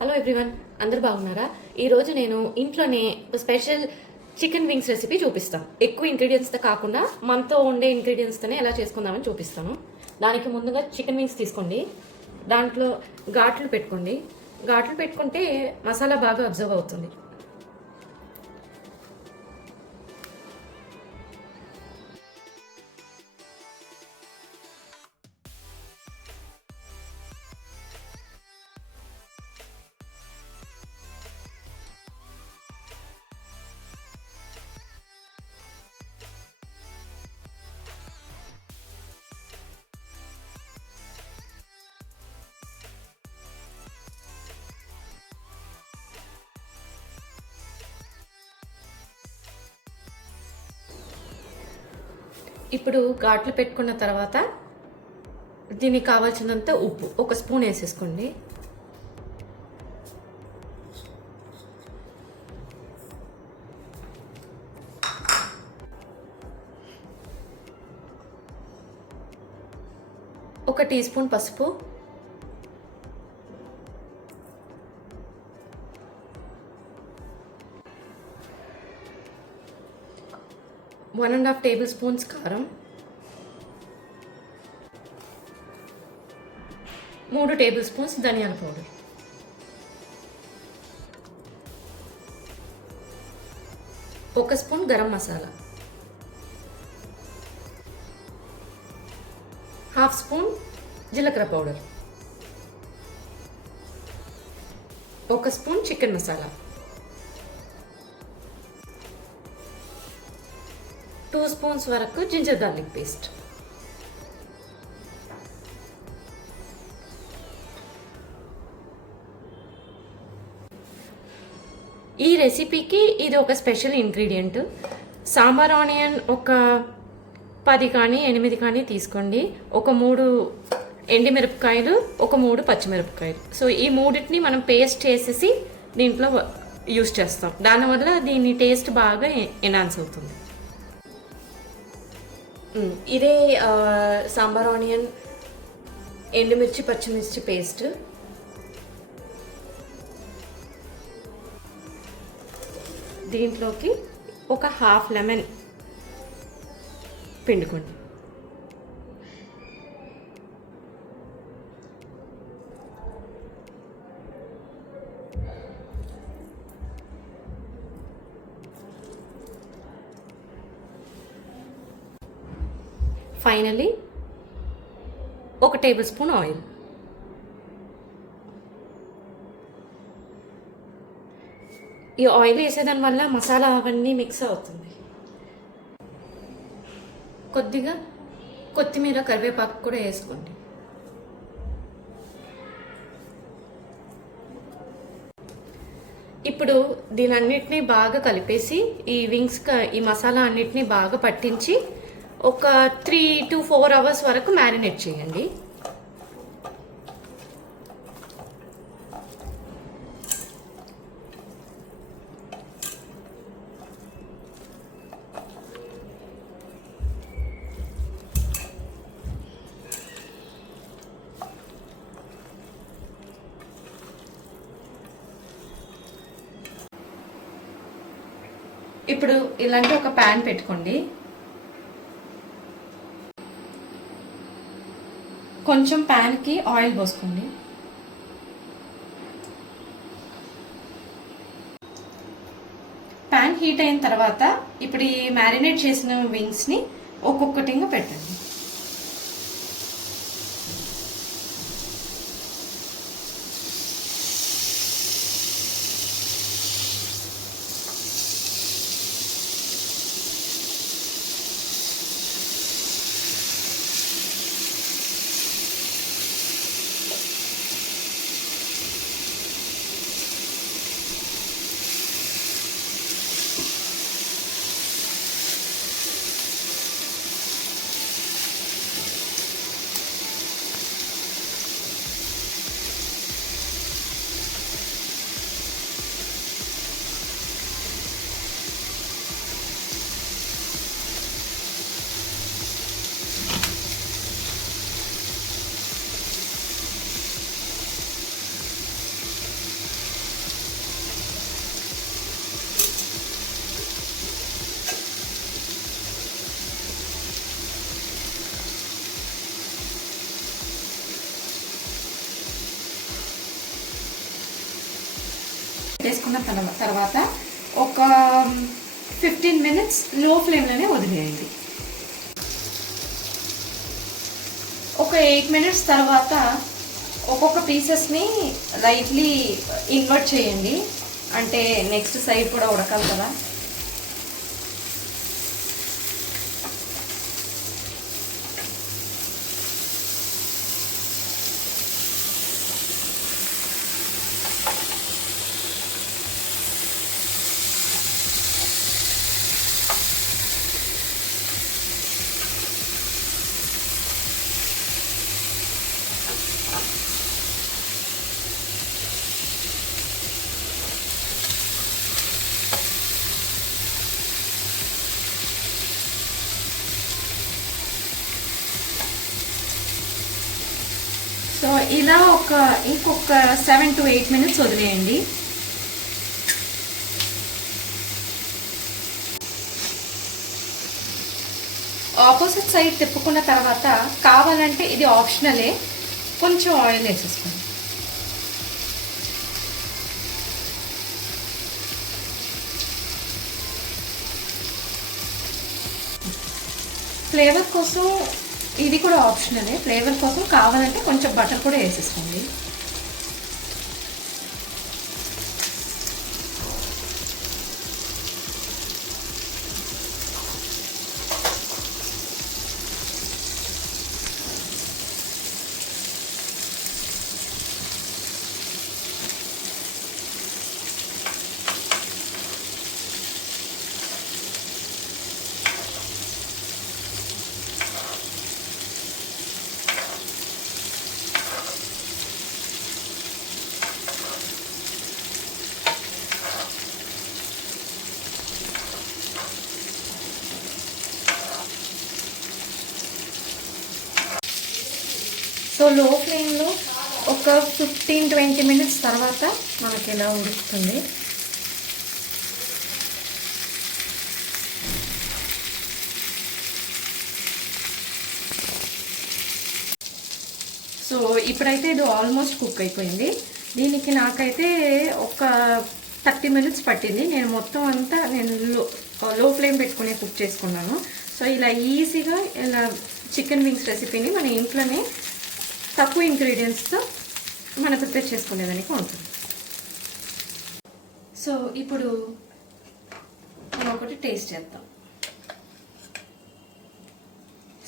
Hello everyone, అందరు బాగున్నారా? ఈరోజు నేను ఇంట్లోనే స్పెషల్ చికెన్ వింగ్స్ రెసిపీ చూపిస్తాను. ఎక్కువ ఇంగ్రీడియంట్స్తో కాకుండా మనతో ఉండే ఇంగ్రీడియంట్స్తోనే ఎలా చేసుకుందామని చూపిస్తాను. దానికి ముందుగా చికెన్ వింగ్స్ తీసుకోండి. దాంట్లో ఘాట్లు పెట్టుకోండి. ఘాట్లు పెట్టుకుంటే మసాలా బాగా అబ్జర్వ్ అవుతుంది. ఇప్పుడు ఘాట్లు పెట్టుకున్న తర్వాత దీనికి కావాల్సినంత ఉప్పు 1 స్పూన్ వేసేసుకోండి. ఒక టీ స్పూన్ పసుపు, one and half tablespoons కారం, 3 టేబుల్ స్పూన్స్ ధనియాల powder, 1 spoon garam masala, half spoon జీలకర్ర powder, 1 spoon chicken masala, 2 spoons వరకు జింజర్ గార్లిక్ పేస్ట్. ఈ రెసిపీకి ఇది ఒక స్పెషల్ ఇంగ్రీడియంట్. సాంబార్ ఆనియన్ ఒక 10 కానీ 8 కానీ తీసుకోండి. ఒక 3 ఎండిమిరపకాయలు, ఒక 3 పచ్చిమిరపకాయలు. సో ఈ మూడింటిని మనం పేస్ట్ చేసేసి దీంట్లో యూస్ చేస్తాం. దానివల్ల దీని టేస్ట్ బాగా ఎన్హాన్స్ అవుతుంది. ఇదే సాంబార్ ఆనియన్, ఎండుమిర్చి, పచ్చిమిర్చి పేస్ట్. దీంట్లోకి ఒక హాఫ్ లెమన్ పిండుకోండి. Finally 1 tablespoon oil. ఈ ఆయిల్ వేసేదాని వల్ల మసాలా అవన్నీ మిక్స్ అవుతుంది. కొద్దిగా కొత్తిమీర, కరివేపాకు కూడా వేసుకోండి. ఇప్పుడు దీనన్నిటినీ బాగా కలిపేసి ఈ వింగ్స్ ఈ మసాలా అన్నిటినీ బాగా పట్టించి ఒక 3 to 4 అవర్స్ వరకు మ్యారినేట్ చేయండి. ఇప్పుడు ఇలాంటి ఒక ప్యాన్ పెట్టుకోండి. కొంచెం ప్యాన్కి ఆయిల్ పోసుకోండి. ప్యాన్ హీట్ అయిన తర్వాత ఇప్పుడు ఈ మ్యారినేట్ చేసిన వింగ్స్ని ఒక్కొక్కటిగా పెట్టండి. వేసుకున్న తర్వాత ఒక 15 మినిట్స్ లో ఫ్లేమ్లోనే వదిలేయండి. ఒక 8 మినిట్స్ తర్వాత ఒక్కొక్క పీసెస్ని లైట్లీ ఇన్వర్ట్ చేయండి, అంటే నెక్స్ట్ సైడ్ కూడా ఉడకాలి కదా. సో ఇలా ఇంకొక 7 to 8 మినిట్స్ వదిలేయండి. ఆపోజిట్ సైడ్ తిప్పుకున్న తర్వాత కావాలంటే ఇది ఆప్షనలే, కొంచెం ఆయిల్ వేసేసుకోండి. ఫ్లేవర్ కోసం ఇది కూడా ఆప్షనలే, ఫ్లేవర్ కోసం కావాలంటే కొంచెం బటర్ కూడా వేసేసుకోండి. సో లో ఫ్లేమ్లో ఒక 15-20 మినిట్స్ తర్వాత మనకి ఇలా ఉడుకుతుంది. సో ఇప్పుడైతే ఇది ఆల్మోస్ట్ కుక్ అయిపోయింది. దీనికి నాకైతే ఒక 30 మినిట్స్ పట్టింది. నేను మొత్తం అంతా లో ఫ్లేమ్ పెట్టుకుని కుక్ చేసుకున్నాను. సో ఇలా ఈజీగా ఇలా చికెన్ వింగ్స్ రెసిపీని మన ఇంట్లోనే తక్కువ ఇంగ్రీడియంట్స్తో మనం ప్రిపేర్ చేసుకునేదానికి ఉంటుంది. సో ఇప్పుడు మనం ఒకటి టేస్ట్ చేద్దాం.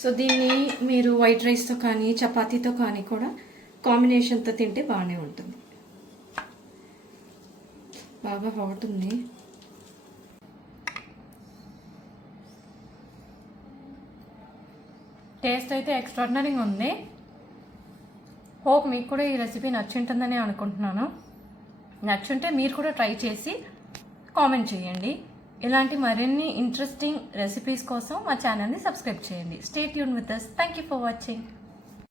సో దీన్ని మీరు వైట్ రైస్తో కానీ చపాతీతో కానీ కూడా కాంబినేషన్తో తింటే బాగానే ఉంటుంది. బాగా హాట్ ఉంది. టేస్ట్ అయితే ఎక్స్ట్రాడినరీగా ఉంది. హోప్ మీకు కూడా ఈ రెసిపీ నచ్చుంటుందని అనుకుంటున్నాను. నచ్చుంటే మీరు కూడా ట్రై చేసి కామెంట్ చేయండి. ఇలాంటి మరిన్ని ఇంట్రెస్టింగ్ రెసిపీస్ కోసం మా ఛానల్ని సబ్స్క్రైబ్ చేయండి. Stay tune with us. Thank you for watching.